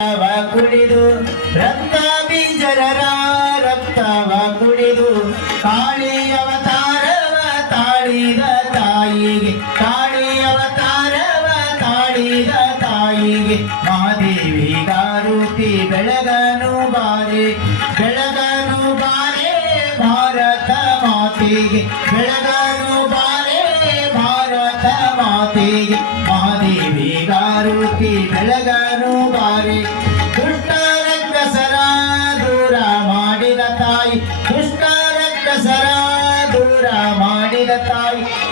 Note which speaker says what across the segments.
Speaker 1: ಕುಡಿದು ರಕ್ತ ಬೀಜರರ ರಕ್ತವ ಕುಡಿದು ಕಾಳಿ ಅವತಾರವ ತಾಳಿದ ತಾಯಿಗೆ ಕಾಳಿ ಅವತಾರವ ತಾಳಿದ ತಾಯಿಗೆ ಮಾದೇವಿ ಗಾರುತಿ ಬೆಳಗನು ಬಾರಿ, ಬೆಳಗನು ಬಾರೆ ಭಾರತ ಮಾತೆಗೆ, ಬೆಳಗನು ಬಾರೆ ಭಾರತ ಮಾತೆಗೆ, ಮಹಾದೇವಿ ಗಾರುತಿ ಬೆಳಗನು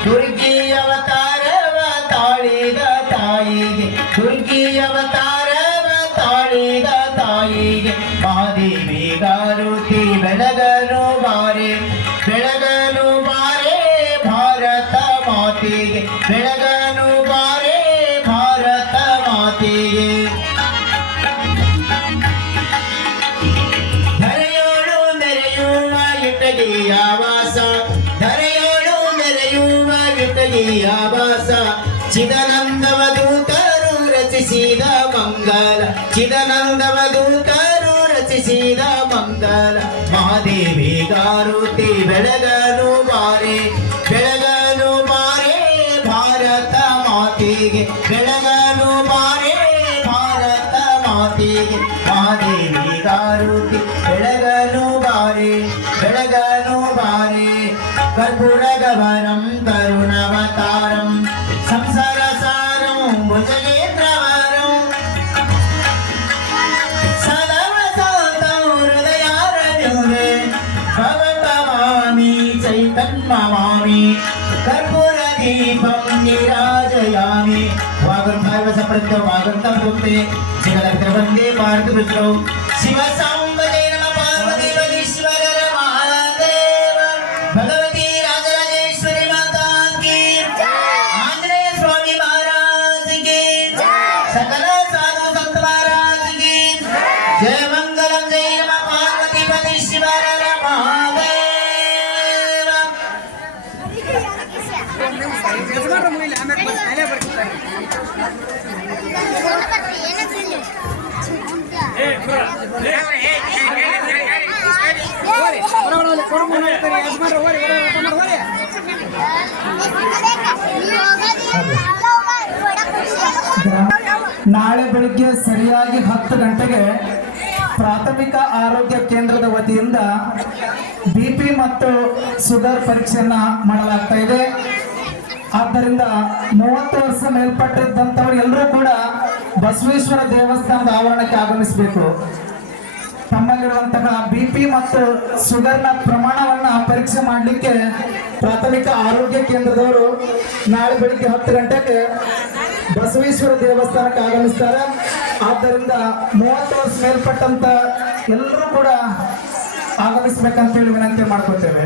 Speaker 1: ದುರ್ಗಿ ಅವತಾರವ ತಾಳಿದ ತಾಯಿಗೆ ದುರ್ಗಿ ಅವತಾರವ ತಾಳಿದ ತಾಯಿಗೆ. ಮಹಾದೇವಿ ಗಾರುತಿ ಬೆಳಗನು ಬಾರೆ ಬೆಳಗನು ಬಾರೆ ಭಾರತ ಮಾತೆಗೆ. ಬೆಳಗನು ವಾಸ ಚಿದನಂದವ ದೂತರು ರಚಿಸಿದ ಮಂಗಲ. ಚಿದನಂದವ ದೂತರು ರಚಿಸಿದ ಮಂಗಲ. ಮಹಾದೇವಿ ಗಾರುತಿ ಬೆಳಗನು ಬಾರೆ. ಬೆಳಗನು ಬಾರೆ ಭಾರತ ಮಾತೆಗೆ. ಬೆಳಗನು ಬಾರೆ ಭಾರತ ಮಾತೆಗೆ. ಮಹಾದೇವಿ ಗಾರುತಿ ಬೆಳಗನು ಬಾರೆ. ಬೆಳಗನು ಬಾರೆ. ಕರ್ಪುರ ಗವನಂ ಕರುಣವತಾರಂ
Speaker 2: నమామి కర్పూర దీపం నిరాజయామి. వాగుంభైవ సప్రంతో వాగుంతం పుంతే శివలక్ష్మ వందే భారత కృష్ణౌ శివ సాంబదే నమ
Speaker 3: ನಾಳೆ ಬೆಳಿಗ್ಗೆ ಸರಿಯಾಗಿ ಹತ್ತು ಗಂಟೆಗೆ ಪ್ರಾಥಮಿಕ ಆರೋಗ್ಯ ಕೇಂದ್ರದ ವತಿಯಿಂದ ಬಿ ಪಿ ಮತ್ತು ಶುಗರ್ ಪರೀಕ್ಷೆಯನ್ನ ಮಾಡಲಾಗ್ತಾ ಇದೆ. ಆದ್ದರಿಂದ ಮೂವತ್ತು ವರ್ಷ ಮೇಲ್ಪಟ್ಟಿದ್ದಂಥವ್ರು ಎಲ್ಲರೂ ಕೂಡ ಬಸವೇಶ್ವರ ದೇವಸ್ಥಾನದ ಆವರಣಕ್ಕೆ ಆಗಮಿಸಬೇಕು. ತಮ್ಮಲ್ಲಿರುವಂತಹ ಬಿ ಪಿ ಮತ್ತು ಶುಗರ್ನ ಪ್ರಮಾಣವನ್ನು ಪರೀಕ್ಷೆ ಮಾಡಲಿಕ್ಕೆ ಪ್ರಾಥಮಿಕ ಆರೋಗ್ಯ ಕೇಂದ್ರದವರು ನಾಳೆ ಬೆಳಿಗ್ಗೆ ಹತ್ತು ಗಂಟೆಗೆ ಬಸವೇಶ್ವರ ದೇವಸ್ಥಾನಕ್ಕೆ ಆಗಮಿಸ್ತಾರೆ. ಆದ್ದರಿಂದ ಮೂವತ್ತು ವರ್ಷ ಮೇಲ್ಪಟ್ಟಂತ ಎಲ್ಲರೂ ಕೂಡ ಆಗಮಿಸ್ಬೇಕಂತೇಳಿ ವಿನಂತಿ ಮಾಡ್ಕೊತೇವೆ.